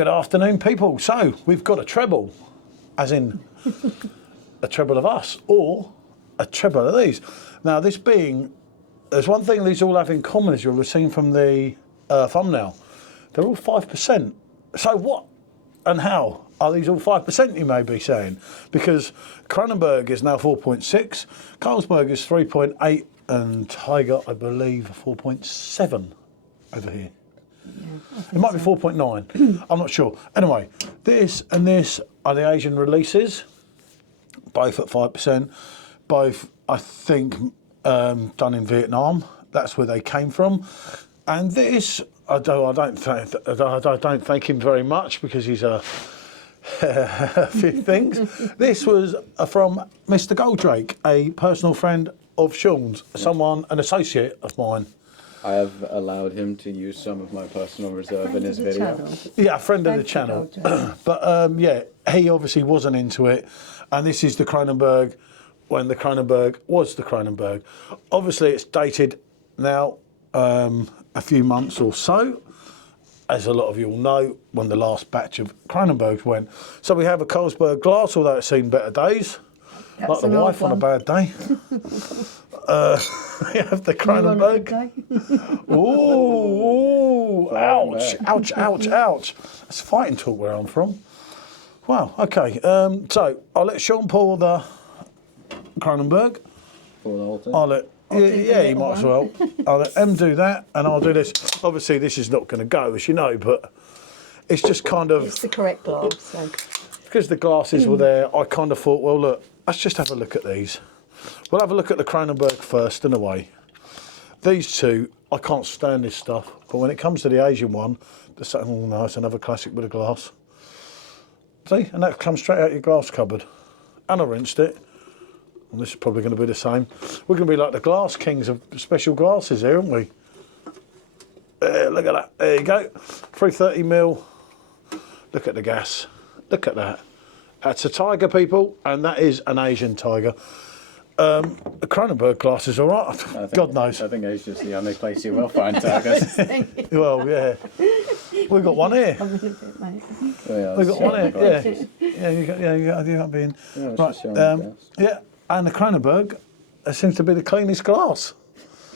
Good afternoon, people. So we've got a treble, as in a treble of us, or a treble of these. Now, this being, there's one thing these all have in common, as you'll have seen from the thumbnail. They're all 5%. So what and how are these all 5%, you may be saying? Because Kronenbourg is now 4.6, Carlsberg is 3.8, and Tiger, I believe, 4.7 over here. Yeah, it might be 4.9. I'm not sure. Anyway, this and this are the Asian releases, both at 5%. Both, I think, done in Vietnam. That's where they came from. And this, I don't thank him very much because he's a few things. This was from Mr. Goldrake, a personal friend of Sean's, an associate of mine. I have allowed him to use some of my personal reserve in his video. Channel. Yeah, a friend of the channel. But yeah, he obviously wasn't into it. And this is the Kronenbourg when the Kronenbourg was the Kronenbourg. Obviously, it's dated now a few months or so, as a lot of you all know, when the last batch of Kronenbourgs went. So we have a Carlsberg glass, although it's seen better days. That's like the wife on a bad day. We have the Kronenbourg. Ooh, ouch, ouch, ouch, ouch. That's fighting talk where I'm from. Wow, okay. So I'll let Sean pour the Kronenbourg. Pour the whole thing? I'll let, yeah, you might as well. I'll let Em do that, and I'll do this. Obviously, this is not going to go, as you know, but it's just kind of... It's the correct glass, so... Because the glasses were there, I kind of thought, well, look, let's just have a look at these. We'll have a look at the Kronenbourg first, in a way. These two, I can't stand this stuff, but when it comes to the Asian one, oh no, it's another classic with a glass. See, and that comes straight out your glass cupboard. And I rinsed it. And this is probably going to be the same. We're going to be like the glass kings of special glasses here, aren't we? Look at that. There you go. 330ml. Look at the gas. Look at that. That's a Tiger, people, and that is an Asian Tiger. The Kronenbourg glass is all right. God knows. I think Asia's the only place you will find Tigers. Well, yeah. We've got one here. We've got one here. Yeah. You got being. Right. Yeah. And the Kronenbourg seems to be the cleanest glass.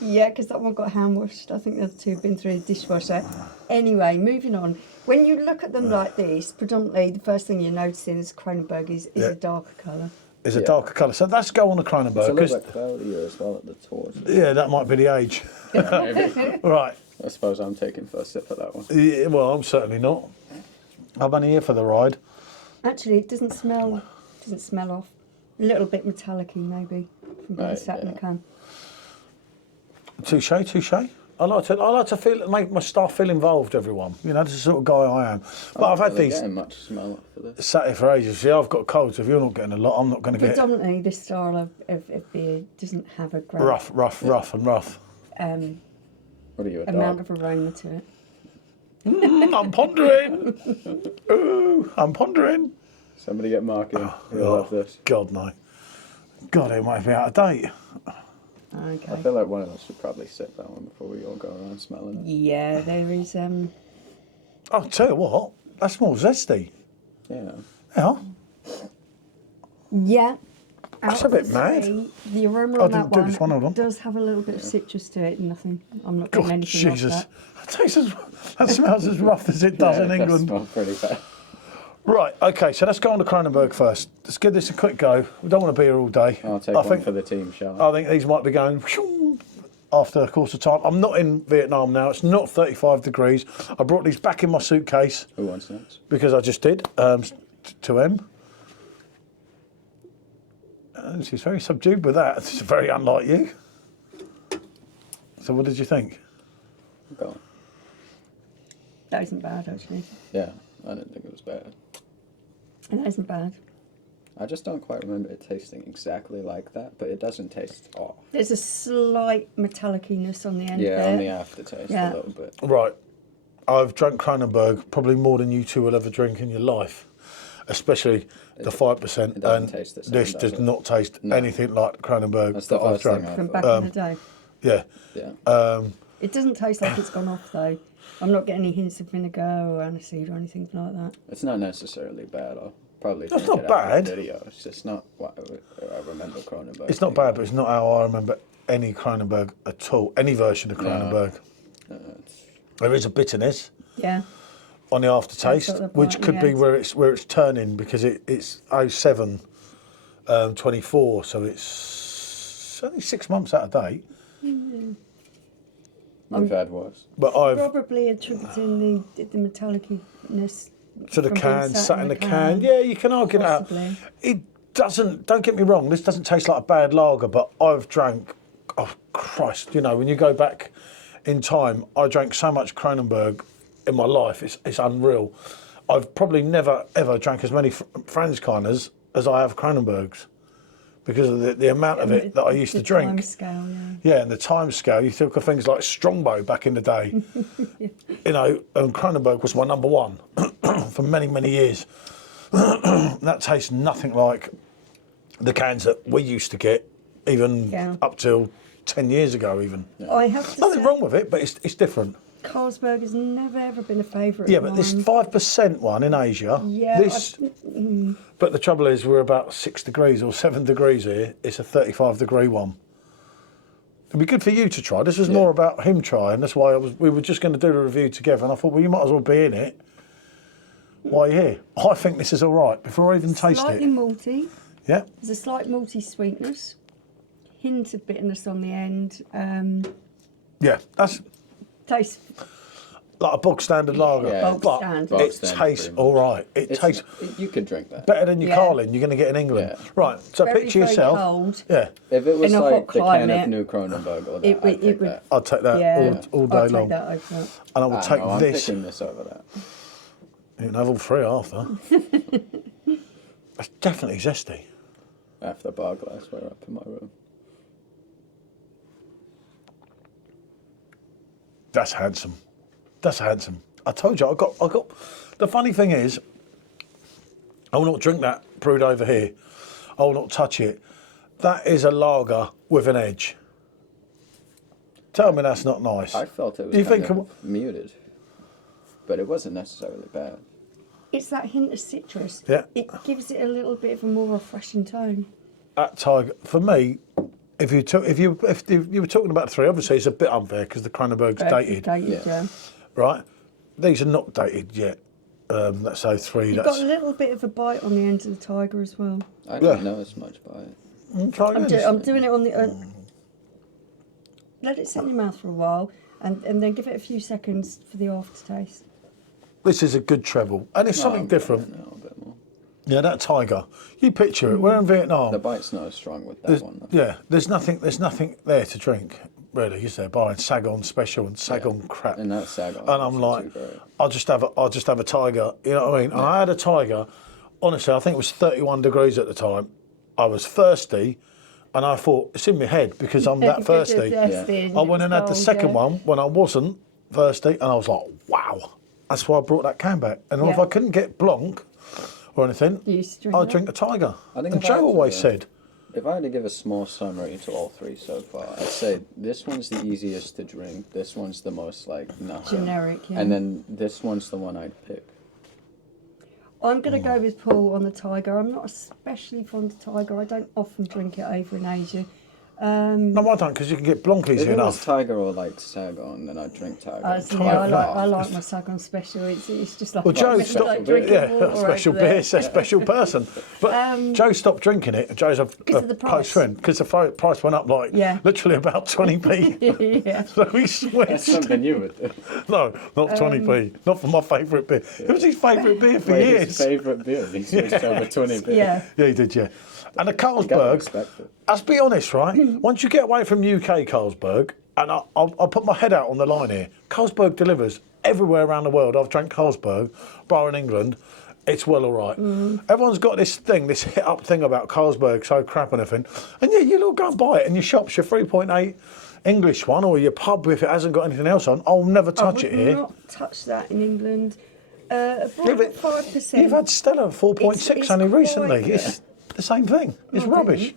Yeah, because that one got hand washed. I think the other two have been through the dishwasher. Anyway, moving on. When you look at them like this, predominantly the first thing you're noticing is Kronenbourg is a darker colour. Is a darker colour. So let's go on the Kronenbourg. It's a little bit cloudier as well at the torch. Yeah, that might be the age. Maybe. Right. I suppose I'm taking first sip of that one. Yeah, well, I'm certainly not. I'm only here for the ride. Actually, it doesn't smell off. A little bit metallic-y, maybe, from being sat in the can. Touche, touche. I like to make my staff feel involved, everyone. You know, this is the sort of guy I am. But I've had these... getting much smell for this. Sat here for ages. See, I've got colds. If you're not getting a lot, I'm not going to get... Predominantly, this style of beer doesn't have a great... Rough. What are you, a amount dog? of aroma to it. I'm pondering. Ooh, I'm pondering. Somebody get Marky. He'll love this. God, no. God, it might be out of date. Okay. I feel like one of us should probably sip that one before we all go around smelling it. Yeah, there is... I'll tell you what, that's more zesty. Yeah. Yeah. Yeah. That's a bit mad. The aroma on that do this one, hold on. does have a little bit of citrus to it. Nothing. I'm not getting anything Jesus. off That smells as rough as it does in It England. does smell pretty bad. Right, okay, so let's go on to Kronenbourg first. Let's give this a quick go. We don't want to be here all day. I'll take one for the team, shall I? I think these might be going after a course of time. I'm not in Vietnam now. It's not 35 degrees. I brought these back in my suitcase. Who wants next? Because I just did, to Em. She's very subdued with that. It's very unlike you. So what did you think? Go on. That isn't bad, actually. Yeah, I didn't think it was bad. It isn't bad. I just don't quite remember it tasting exactly like that, but it doesn't taste off. There's a slight metallic-iness on the end Yeah, there. on the aftertaste a little bit. Right. I've drunk Kronenbourg probably more than you two will ever drink in your life, especially the 5%. It doesn't taste the same, this does not taste anything like Kronenbourg That's the that I've first thing drunk. From back in the day. Yeah. Yeah. It doesn't taste like it's gone off, though. I'm not getting any hints of vinegar or aniseed or anything like that. It's not necessarily bad. I'll probably That's drink not it after bad. the video. It's just not what I remember Kronenbourg. It's not being. bad, but it's not how I remember any Kronenbourg at all. Any version of Kronenbourg. There is a bitterness Yeah. on the aftertaste, That's got the which bite could in be the where it's turning because it's 07, 24, so it's only 6 months out of date. We've had worse. But I've Probably attributing the metallicness to the from being can, sat in the can. can. Yeah, you can argue that. Possibly. It doesn't. Don't get me wrong. This doesn't taste like a bad lager, but I've drank. Oh Christ! You know, when you go back in time, I drank so much Kronenbourg in my life. It's unreal. I've probably never ever drank as many Franzkeiners as I have Kronenbourgs because of the amount of it that I used to drink. Time scale, yeah. Yeah, and the time scale, you think of things like Strongbow back in the day. You know, and Kronenbourg was my number one for many, many years. That tastes nothing like the cans that we used to get, even up till 10 years ago even. I have to Nothing say, wrong with it, but it's different. Carlsberg has never ever been a favourite. Yeah, of but this mine. 5% one in Asia, Yeah, but the trouble is we're about 6 degrees or 7 degrees here. It's a 35-degree one. It'd be good for you to try. This was more about him trying. That's why we were just going to do the review together, and I thought, well, you might as well be in it while you're here. I think this is all right before I even taste Slightly it. malty. Yeah. There's a slight malty sweetness, hint of bitterness on the end. Yeah, that's Tastes like a bog standard lager, Yeah, but standard. Bog it standard tastes pretty much. all right. It tastes You could drink that. better than your Yeah. Carlin you're going to get in England. Yeah. Right, so very, picture very yourself. cold. Yeah, If it was in a hot like the can climate, of New Kronenbourg or that, it would- I'd take it would- that. I'd take that Yeah, all day I'll take long. that over that. And I would take I'm this. picking this over that. You can have all three after. That's definitely zesty. After bar glassware up in my room. That's handsome. That's handsome. I told you, I got. The funny thing is, I will not drink that brewed over here. I will not touch it. That is a lager with an edge. Tell me that's not nice. I felt it was You kind think of muted, but it wasn't necessarily bad. It's that hint of citrus. Yeah. It gives it a little bit of a more refreshing tone. That Tiger, for me, if you were talking about three, obviously it's a bit unfair because the Kronenbourg's dated, Yeah. right? These are not dated yet. Let's say three. You've That's got a little bit of a bite on the end of the tiger as well. I don't know as much by it. try again. I'm doing it on the. Let it sit in your mouth for a while, and then give it a few seconds for the aftertaste. This is a good treble, and it's something I'm different. getting it now a bit more. Yeah, that Tiger. You picture it. We're in Vietnam. The bite's not as strong with that There's- one. Though. yeah, there's nothing there to drink, really, is there? Buying Saigon Special and Saigon crap. And that Saigon. And I'm like, I'll just have a Tiger. You know what I mean? And I had a Tiger. Honestly, I think it was 31 degrees at the time. I was thirsty, and I thought it's in my head because I'm that thirsty. I went and had the second one when I wasn't thirsty, and I was like, wow. That's why I brought that can back. And if I couldn't get Blanc or anything, I'd drink a Tiger. I think And if I had Joe to, always said, if I had to give a small summary to all three so far, I'd say this one's the easiest to drink. This one's the most like nothing. Generic, yeah. And then this one's the one I'd pick. I'm going to go with Paul on the Tiger. I'm not especially fond of Tiger. I don't often drink it over in Asia. no, I don't, because you can get Blanc If easy it was enough. Tiger or like Saigon, then I'd drink Tiger. I like my Saigon Special. It's just like, Well, Joe it's stopped. like drinking water a special over there. beer, a special person. But Joe stopped drinking it. Joe's a of the price. close friend because the price went up like literally about 20p. Yeah. So he That's switched. something you would do. No, not 20p. Not for my favourite beer. It was his favourite beer for Wait, years. his favourite beer. He switched over 20 beer. Yeah. Yeah, he did. Yeah, and the Gotta Carlsberg. respect it. Let's be honest, right? Once you get away from UK Carlsberg, and I'll put my head out on the line here, Carlsberg delivers everywhere around the world. I've drank Carlsberg, bar in England. It's well all right. Everyone's got this thing, this hit up thing about Carlsberg, so crap and everything. And yeah, you'll all go and buy it in your shops, your 3.8 English one, or your pub if it hasn't got anything else on. I'll never touch it I would here. not touch that in England. Yeah, About but 5%. You've had Stella 4.6 It's only quite- recently. It's the same thing. It's No, I rubbish. didn't.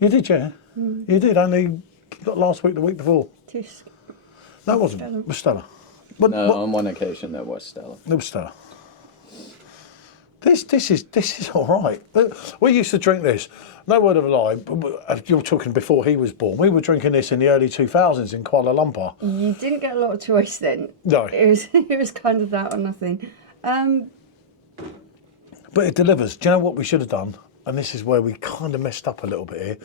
You did, yeah? You did, only not last week, the week before. Tisk. That wasn't. Stella. It was Stella. No, on one occasion there was Stella. It was Stella. This is all right. We used to drink this. No word of a lie. You're talking before he was born. We were drinking this in the early 2000s in Kuala Lumpur. You didn't get a lot of choice then. No. It was kind of that or nothing. But it delivers. Do you know what we should have done? And this is where we kind of messed up a little bit here.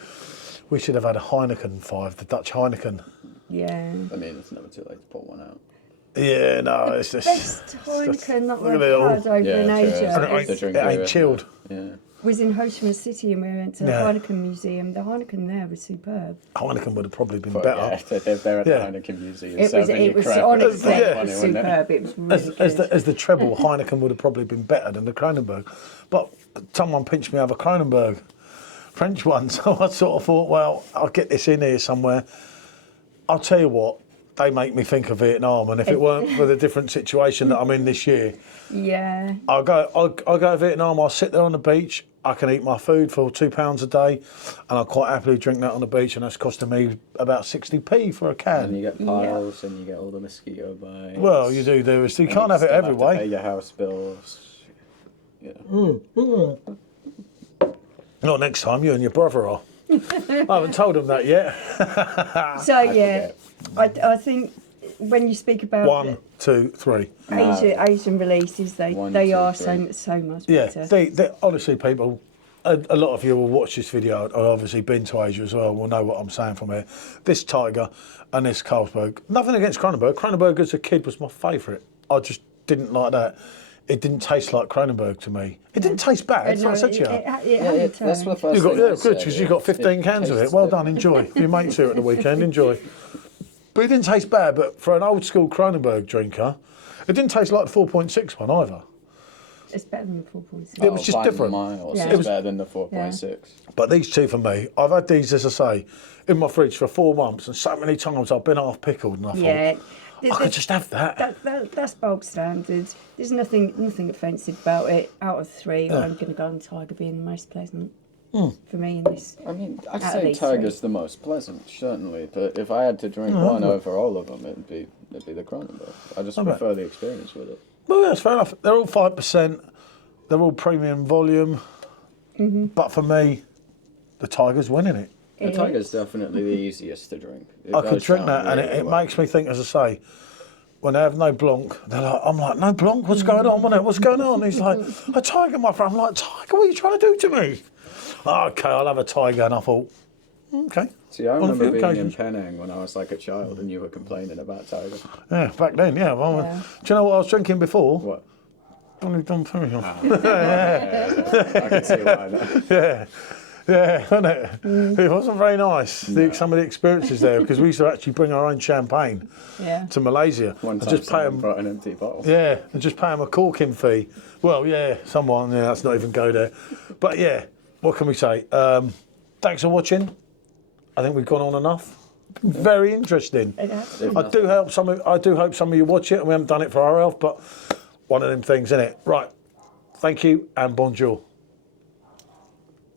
We should have had a Heineken 5, the Dutch Heineken. Yeah. I mean, it's never too late to pull one out. Yeah, no, it's just... Best Heineken that look we've at it all. had over in true. Asia It ain't chilled. Yeah. was in Ho Chi Minh City, and we went to the Yeah. Heineken Museum. The Heineken there was superb. Heineken would have probably been But better. yeah, if they're at the Yeah. Heineken Museum. It serving you was crap, honestly it's quite it funny, was wouldn't it? superb. It was really good. As the treble, Heineken would have probably been better than the Kronenbourg. But someone pinched me over Kronenbourg, French one, so I sort of thought, well, I'll get this in here somewhere. I'll tell you what, they make me think of Vietnam, and if it weren't for the different situation that I'm in this year, Yeah. I'll go to Vietnam, I'll sit there on the beach, I can eat my food for £2 a day, and I'll quite happily drink that on the beach, and that's costing me about 60p for a And can. you get piles, and you get all the mosquito bites. Well, you do, so you and can't have it still every to way. Pay your house bills. Yeah. Not next time, you and your brother are. I haven't told him that yet. So yeah, I think when you speak about 1, 2, 3. Asian releases, they One, they two, are three. so much Yeah, better. they honestly, people, a lot of you will watch this video, and obviously been to Asia as well, will know what I'm saying from here. This Tiger and this Carlsberg, nothing against Kronenbourg. Kronenbourg as a kid was my favourite. I just didn't like that. It didn't taste like Kronenbourg to me. It didn't taste bad, that's what I said to you. That's the first You got, thing yeah, I good, said, because you got 15 cans of it. tastes Well different. done, enjoy. Your mates here at the weekend, enjoy. But it didn't taste bad, but for an old school Kronenbourg drinker, it didn't taste like the 4.6 one either. It's better than the 4.6. It was just by different. Miles. Yeah. It's It was- better than the 4.6. But these two for me, I've had these, as I say, in my fridge for 4 months, and so many times I've been half pickled, and I Yeah. thought, I could just have that. That's bulk standard. There's nothing offensive about it. Out of 3, I'm going to go on Tiger being the most pleasant for me in this. I mean, I'd Out of say these Tiger's the most pleasant, certainly. But if I had to drink one over all of them, it'd be the Kronenbourg. I just prefer the experience with it. Well, that's fair enough. They're all 5%. They're all premium volume. But for me, the Tiger's winning it. The Tiger's definitely the easiest to drink. It I could goes drink down that, and really it well. makes me think, as I say, when they have no Blanc, I'm like, no Blanc, what's going on? What's going on? He's like, a Tiger, my friend. I'm like, Tiger, what are you trying to do to me? Okay, I'll have a Tiger. And I thought, okay. See, I On a remember few being occasions. in Penang when I was like a child, and you were complaining about Tiger. Yeah, back then, yeah. Well, Yeah. do you know what I was drinking before? What? Donny Don Perignon. I can see why. Now. Yeah, wasn't it? It wasn't very nice, some of the experiences there, because we used to actually bring our own champagne Yeah. to Malaysia One and time just pay someone them. brought an empty bottle. Yeah, and just pay them a corking fee. Well, yeah, someone, yeah, let's not even go there. But yeah, what can we say? Thanks for watching. I think we've gone on enough. Very interesting. It has. If I nothing- do hope some of you watch it, and we haven't done it for our health, but one of them things, innit? Right. Thank you and bonjour.